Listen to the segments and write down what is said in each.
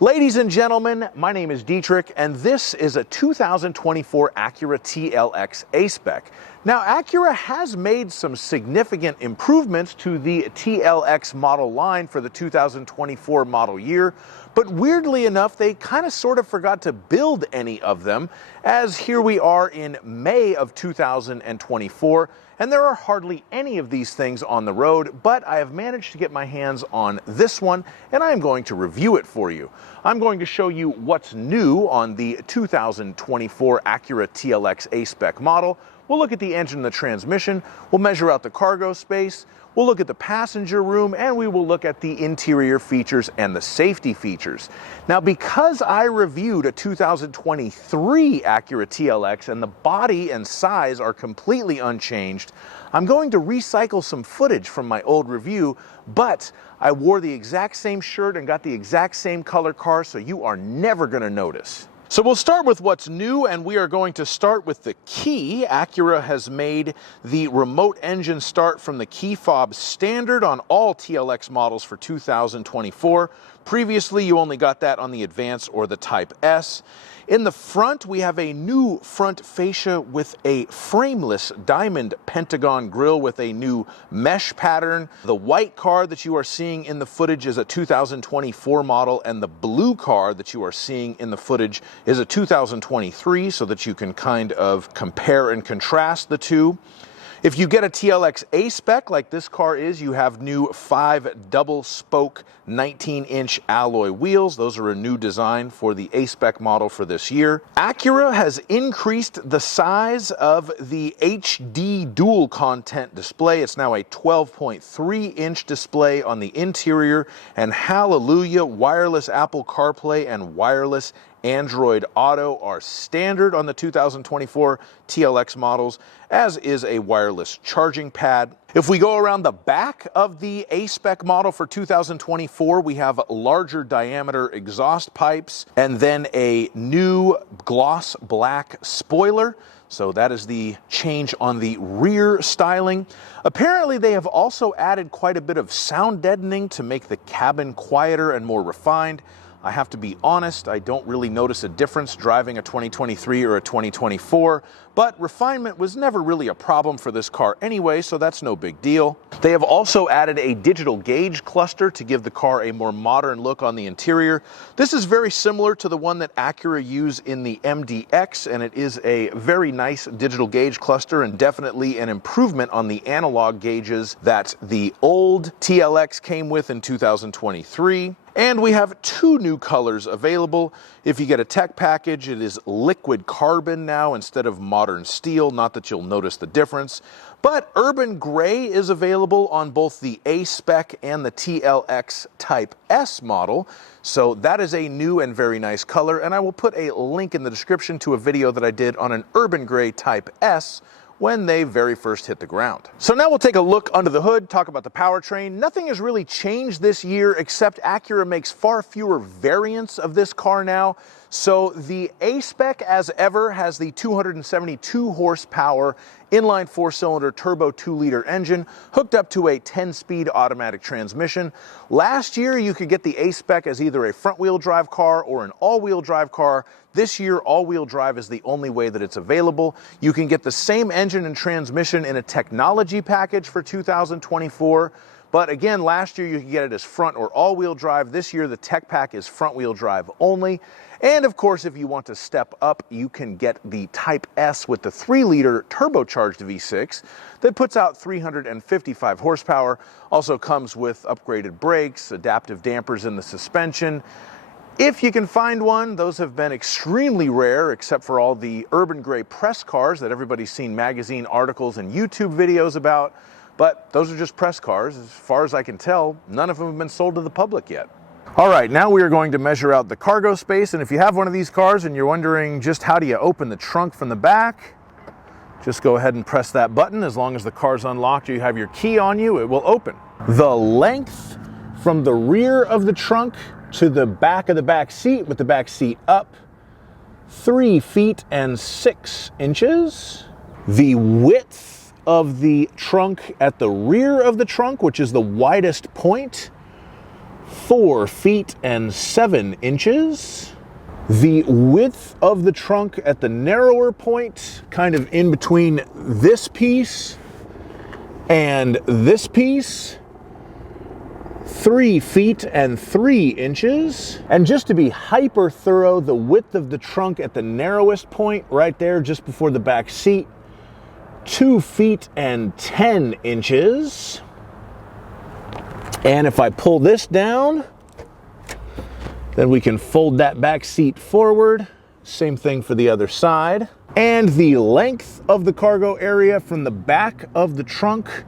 Ladies and gentlemen, my name is Dietrich, and this is a 2024 Acura TLX A-Spec. Now, Acura has made some significant improvements to the TLX model line for the 2024 model year, but weirdly enough, they kind of sort of forgot to build any of them, as here we are in May of 2024, and there are hardly any of these things on the road, but I have managed to get my hands on this one, and I am going to review it for you. I'm going to show you what's new on the 2024 Acura TLX A-Spec model. We'll look at the engine and the transmission, we'll measure out the cargo space, we'll look at the passenger room, and we will look at the interior features and the safety features. Now, because I reviewed a 2023 Acura TLX and the body and size are completely unchanged, I'm going to recycle some footage from my old review, but I wore the exact same shirt and got the exact same color car, so you are never going to notice. So we'll start with what's new, and we are going to start with the key. Acura has made the remote engine start from the key fob standard on all TLX models for 2024. Previously, you only got that on the Advance or the Type S. In the front, we have a new front fascia with a frameless diamond pentagon grille with a new mesh pattern. The white car that you are seeing in the footage is a 2024 model, and the blue car that you are seeing in the footage is a 2023, so that you can kind of compare and contrast the two. If you get a TLX A-Spec like this car is, you have new 5 double-spoke 19-inch alloy wheels. Those are a new design for the A-Spec model for this year. Acura has increased the size of the HD dual content display. It's now a 12.3-inch display on the interior, and hallelujah, wireless Apple CarPlay and wireless Android Auto are standard on the 2024 TLX models, as is a wireless charging pad. If we go around the back of the A-Spec model for 2024, we have larger diameter exhaust pipes and then a new gloss black spoiler. So that is the change on the rear styling. Apparently, they have also added quite a bit of sound deadening to make the cabin quieter and more refined. I have to be honest, I don't really notice a difference driving a 2023 or a 2024, but refinement was never really a problem for this car anyway, so that's no big deal. They have also added a digital gauge cluster to give the car a more modern look on the interior. This is very similar to the one that Acura used in the MDX, and it is a very nice digital gauge cluster and definitely an improvement on the analog gauges that the old TLX came with in 2023. And we have 2 new colors available. If you get a tech package, it is liquid carbon now instead of modern steel. Not that you'll notice the difference. But urban gray is available on both the A-Spec and the TLX Type S model. So that is a new and very nice color. And I will put a link in the description to a video that I did on an urban gray Type S when they very first hit the ground. So now we'll take a look under the hood, talk about the powertrain. Nothing has really changed this year, except Acura makes far fewer variants of this car now. So the A-Spec, as ever, has the 272 horsepower inline 4-cylinder turbo 2-liter engine hooked up to a 10-speed automatic transmission. Last year, you could get the A-Spec as either a front-wheel drive car or an all-wheel drive car. This year, all-wheel drive is the only way that it's available. You can get the same engine and transmission in a technology package for 2024. But again, last year you could get it as front or all-wheel drive. This year the tech pack is front-wheel drive only. And of course, if you want to step up, you can get the Type S with the 3-liter turbocharged V6 that puts out 355 horsepower. Also comes with upgraded brakes, adaptive dampers in the suspension. If you can find one, those have been extremely rare, except for all the urban gray press cars that everybody's seen magazine articles and YouTube videos about. But those are just press cars. As far as I can tell, none of them have been sold to the public yet. All right, now we are going to measure out the cargo space. And if you have one of these cars and you're wondering just how do you open the trunk from the back, just go ahead and press that button. As long as the car's unlocked or you have your key on you, it will open. The length from the rear of the trunk to the back of the back seat, with the back seat up, 3 feet and 6 inches. The width of the trunk at the rear of the trunk, which is the widest point, 4 feet and 7 inches. The width of the trunk at the narrower point, kind of in between this piece and this piece, 3 feet and 3 inches. And just to be hyper thorough, the width of the trunk at the narrowest point right there just before the back seat, 2 feet and 10 inches. And if I pull this down, then we can fold that back seat forward. Same thing for the other side. And the length of the cargo area from the back of the trunk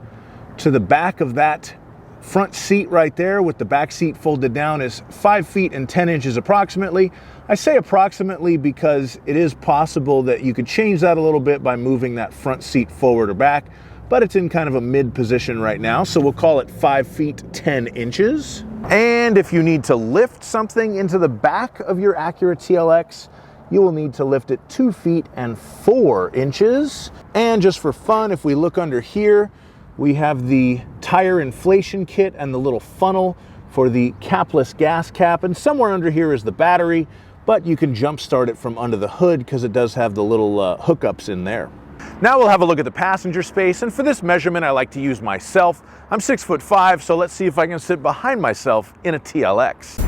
to the back of that front seat right there with the back seat folded down is 5 feet and 10 inches approximately. I say approximately because it is possible that you could change that a little bit by moving that front seat forward or back, but it's in kind of a mid position right now, so we'll call it 5 feet 10 inches. And if you need to lift something into the back of your Acura TLX, you will need to lift it 2 feet and 4 inches. And just for fun, if we look under here, we have the tire inflation kit and the little funnel for the capless gas cap, and somewhere under here is the battery, but you can jump start it from under the hood because it does have the little hookups in there. Now we'll have a look at the passenger space, and for this measurement I like to use myself. I'm 6'5", so let's see if I can sit behind myself in a TLX.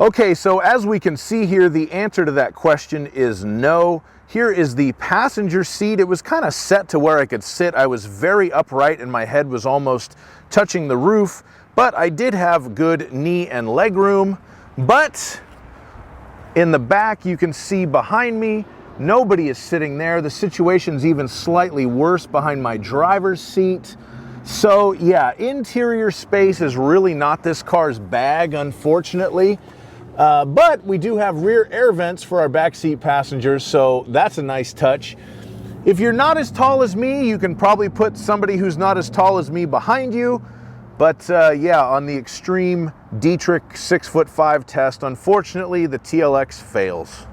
Okay, so as we can see here, the answer to that question is no. Here is the passenger seat. It was kind of set to where I could sit. I was very upright and my head was almost touching the roof, but I did have good knee and leg room. But in the back, you can see behind me, nobody is sitting there. The situation's even slightly worse behind my driver's seat. So yeah, interior space is really not this car's bag, unfortunately. But we do have rear air vents for our backseat passengers, so that's a nice touch. If you're not as tall as me, you can probably put somebody who's not as tall as me behind you. But yeah, on the extreme Dietrich 6'5" test, unfortunately, the TLX fails.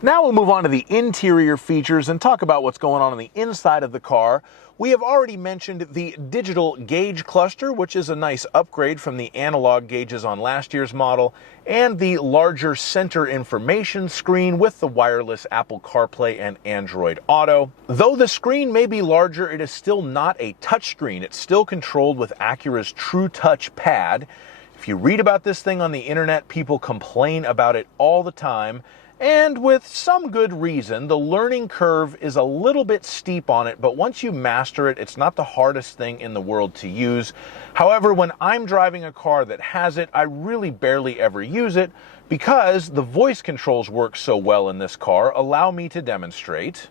Now we'll move on to the interior features and talk about what's going on the inside of the car. We have already mentioned the digital gauge cluster, which is a nice upgrade from the analog gauges on last year's model, and the larger center information screen with the wireless Apple CarPlay and Android Auto. Though the screen may be larger, it is still not a touchscreen. It's still controlled with Acura's True Touch Pad. If you read about this thing on the internet, people complain about it all the time. And with some good reason. The learning curve is a little bit steep on it, but once you master it, it's not the hardest thing in the world to use. However, when I'm driving a car that has it, I really barely ever use it because the voice controls work so well in this car. Allow me to demonstrate.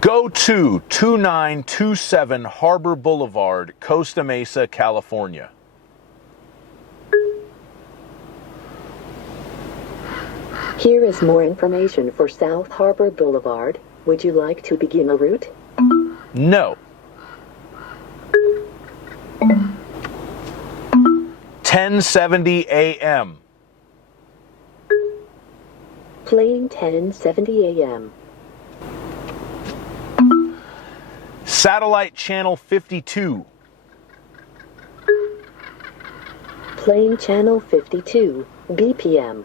Go to 2927 Harbor Boulevard, Costa Mesa, California. Here is more information for South Harbor Boulevard. Would you like to begin a route? No. 10:70 a.m. Playing 10:70 a.m. Satellite channel 52. Playing channel 52, BPM.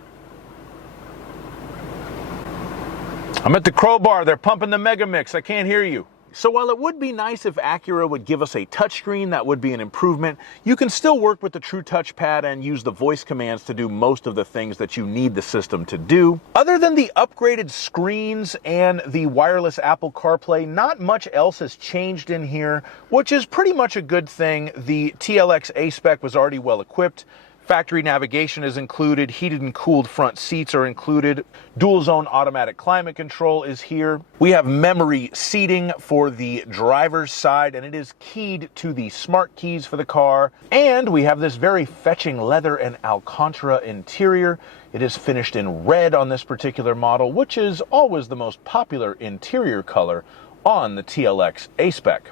I'm at the crowbar. They're pumping the Mega Mix. I can't hear you. So while it would be nice if Acura would give us a touchscreen, that would be an improvement, you can still work with the True Touch Pad and use the voice commands to do most of the things that you need the system to do. Other than the upgraded screens and the wireless Apple CarPlay, not much else has changed in here, which is pretty much a good thing. The TLX A-Spec was already well equipped. Factory navigation is included, heated and cooled front seats are included, dual zone automatic climate control is here. We have memory seating for the driver's side, and it is keyed to the smart keys for the car. And we have this very fetching leather and Alcantara interior. It is finished in red on this particular model, which is always the most popular interior color on the TLX A-Spec.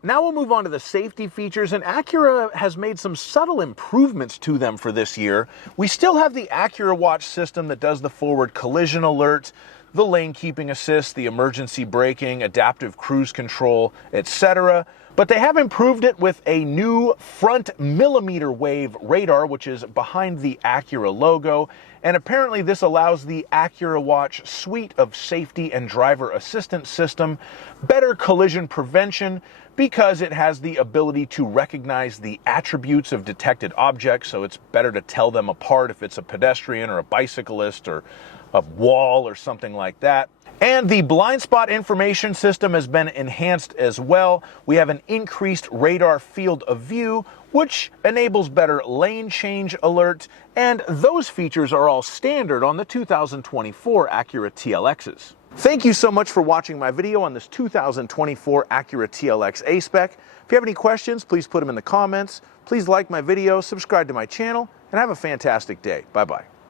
Now we'll move on to the safety features, and Acura has made some subtle improvements to them for this year. We still have the Acura Watch system that does the forward collision alert, the lane keeping assist, the emergency braking, adaptive cruise control, etc. But they have improved it with a new front millimeter wave radar, which is behind the Acura logo. And apparently this allows the Acura Watch suite of safety and driver assistance system better collision prevention because it has the ability to recognize the attributes of detected objects, so it's better to tell them apart if it's a pedestrian or a bicyclist or a wall or something like that. And the blind spot information system has been enhanced as well. We have an increased radar field of view, which enables better lane change alert, and those features are all standard on the 2024 Acura TLXs. Thank you so much for watching my video on this 2024 Acura TLX A-Spec. If you have any questions, please put them in the comments. Please like my video, subscribe to my channel, and have a fantastic day. Bye-bye.